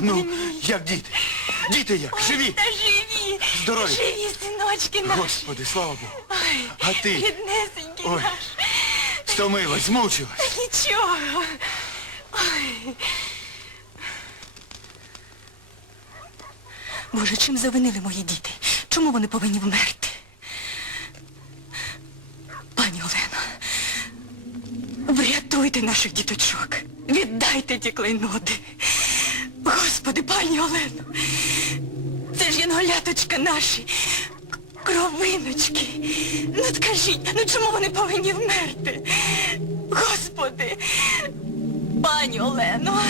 Ну, мій. як діти? Діти як? Живі? Та живі. Здорові. Живі, синочки наші. Господи, слава Богу. Ой, А ти? Ріднесенький Ой. наш. Стомилась, змучилась. Та нічого. Ой. Боже, чим завинили мої діти? Чому вони повинні вмерти? Пані Олено, врятуйте наших діточок. Віддайте ті клейноди. Господи, пані Олено, це ж янголяточка наші. Кровиночки. Ну скажіть, ну чому вони повинні вмерти? Господи, пані Олено.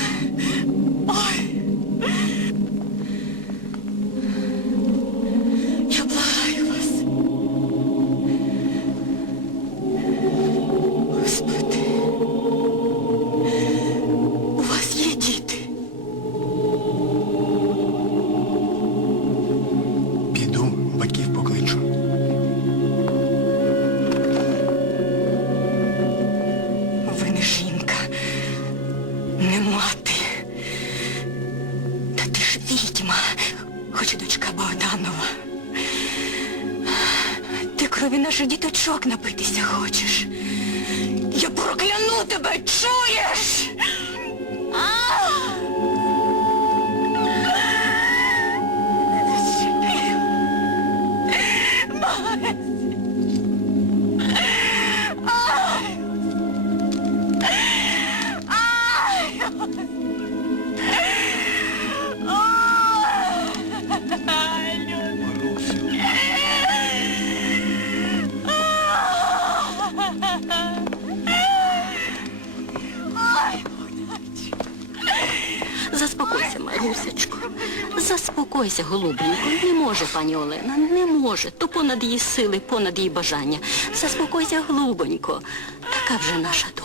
Ой. Відьма, хоч і дочка Богданова. Ти крові наших діточок напитися хочеш. Я прокляну тебе, чуєш? Марусечко. Заспокойся, голубенько. Не може, пані Олена, не може. То понад її сили, понад її бажання. Заспокойся, голубонько. Така вже наша доля.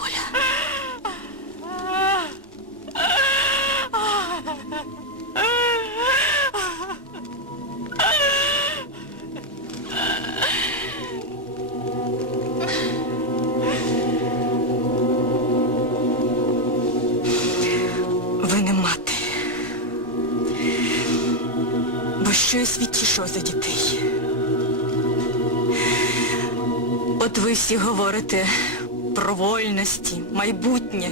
Що є святішого за дітей? От ви всі говорите про вольності, майбутнє.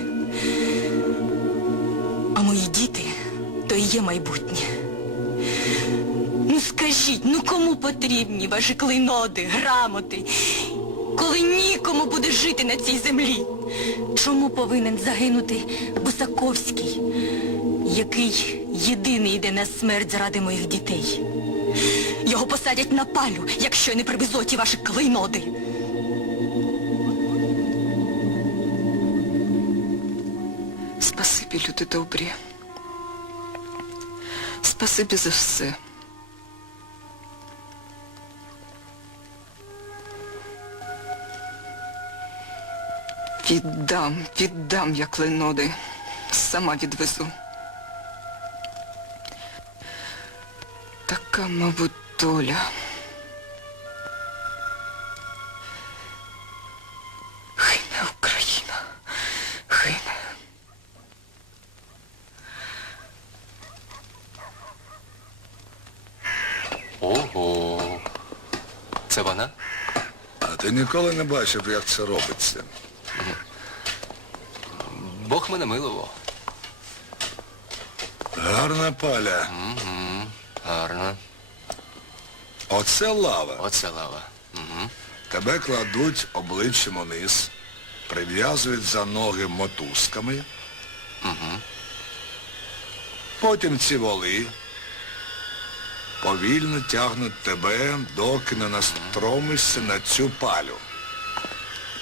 А мої діти то і є майбутнє. Ну скажіть, ну кому потрібні ваші клейноди, грамоти, коли нікому буде жити на цій землі? Чому повинен загинути Бусаковський, який єдиний йде на смерть заради моїх дітей? Його посадять на палю, якщо не привезуть ті ваші клейноди. Спасибі, люди добрі. Спасибі за все. Віддам, віддам я клейноди. Сама відвезу. Така, мабуть, доля. Гине Україна. Гине. Ого. Це вона? А ти ніколи не бачив, як це робиться. Бог мене милував. Гарна паля. Гарно. Оце лава. Оце лава. Угу. Тебе кладуть обличчям униз, прив'язують за ноги мотузками. Потім ці воли повільно тягнуть тебе, доки не настромишся на цю палю.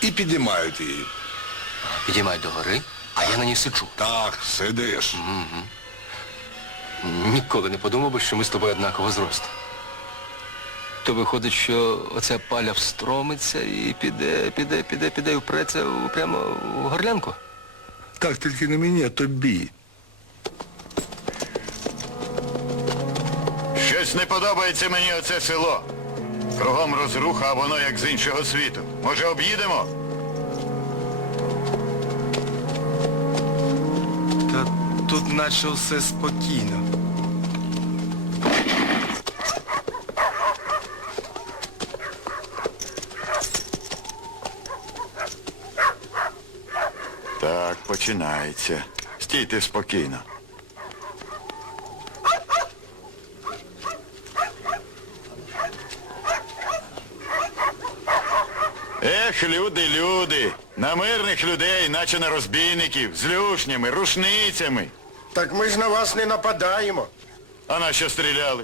І підіймають її. Підіймають догори, а я на ній сиджу. Так, сидиш. Ніколи не подумав би, що ми з тобою однаково зросту. То виходить, що оця паля встромиться і піде, піде, піде, піде і впреться прямо в горлянку. Так тільки не мені, а тобі. Щось не подобається мені оце село. Кругом розруха, а воно як з іншого світу. Може, об'їдемо? Та тут наче все спокійно. Починається. Стійте спокійно. Ех, люди, люди, на мирних людей, наче на розбійників, з люшнями, рушницями. Так ми ж на вас не нападаємо. А на що стріляли?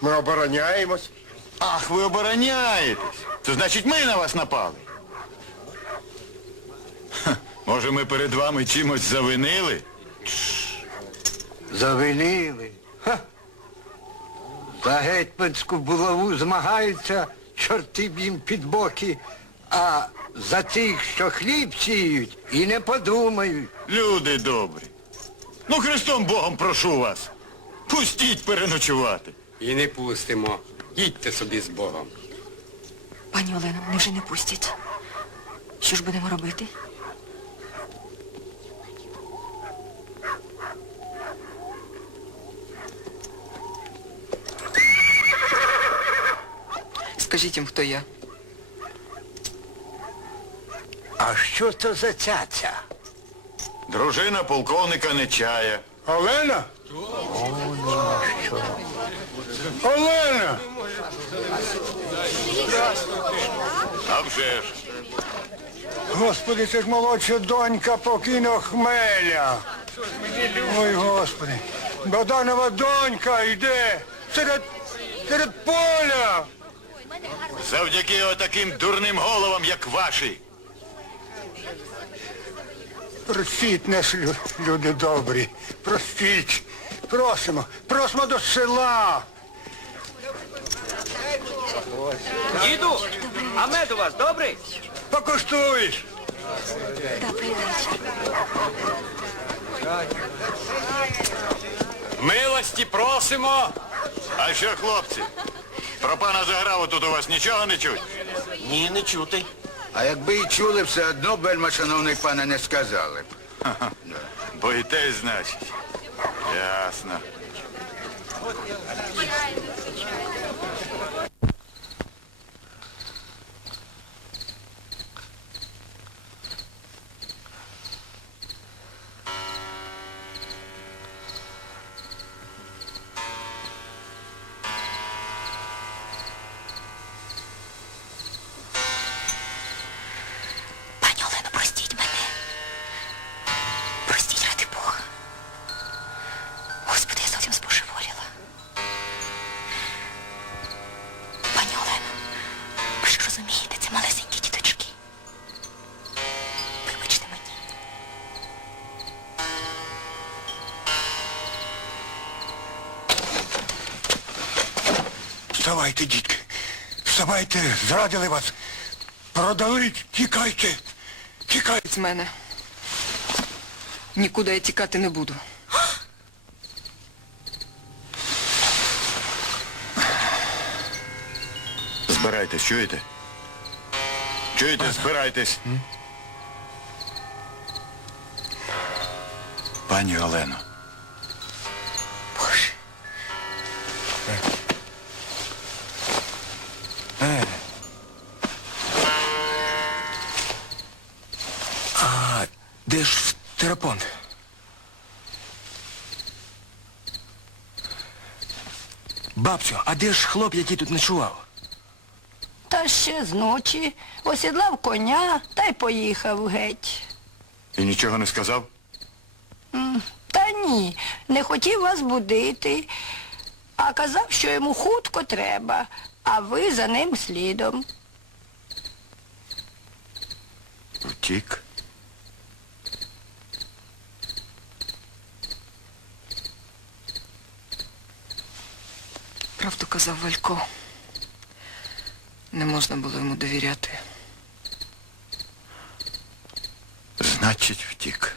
Ми обороняємось. Ах, ви обороняєтесь. То значить ми на вас напали. Може ми перед вами чимось завинили? Завинили. Ха. За гетьманську булаву змагаються чорти б їм під боки, а за тих, що хліб сіють, і не подумають. Люди добрі. Ну, Христом Богом прошу вас. Пустіть переночувати. І не пустимо. Їдьте собі з Богом. Пані Олено, мене вже не пустять. Що ж будемо робити? Скажіть їм, хто я. А що це за цяця? Дружина полковника Нечая. Олена? Олена! А вже ж. Господи, це ж молодша донька покійного хмеля. Ой, Господи. Богданова донька йде серед, серед поля. Завдяки отаким дурним головам, як ваші. Простіть нас, люди добрі. Простіть. Просимо. Просимо до села. Діду, а мед у вас добрий? Покуштуєш. Милості просимо. А що, хлопці? Про пана Заграву тут у вас нічого не чуть? Ні, не чути. А якби і чули, все одно бельма, шановний пане, не сказали б. Боїтесь, значить. Ясно. Вставайте, дітки. Вставайте, зрадили вас. Продали, тікайте. Тікайте. З мене. Нікуди я тікати не буду. Збирайтесь, чуєте? Чуєте, збирайтесь. Пані Олено. Ж? Бабцю, а де ж хлоп, який тут ночував? Та ще з ночі осідлав коня та й поїхав геть. І нічого не сказав? Та ні, не хотів вас будити, а казав, що йому хутко треба, а ви за ним слідом. Втік. Правду казав Валько. Не можна було йому довіряти. Значить, втік.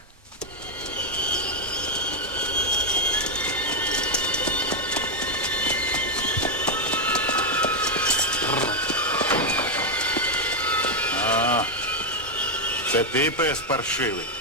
А, це ти пес паршивий.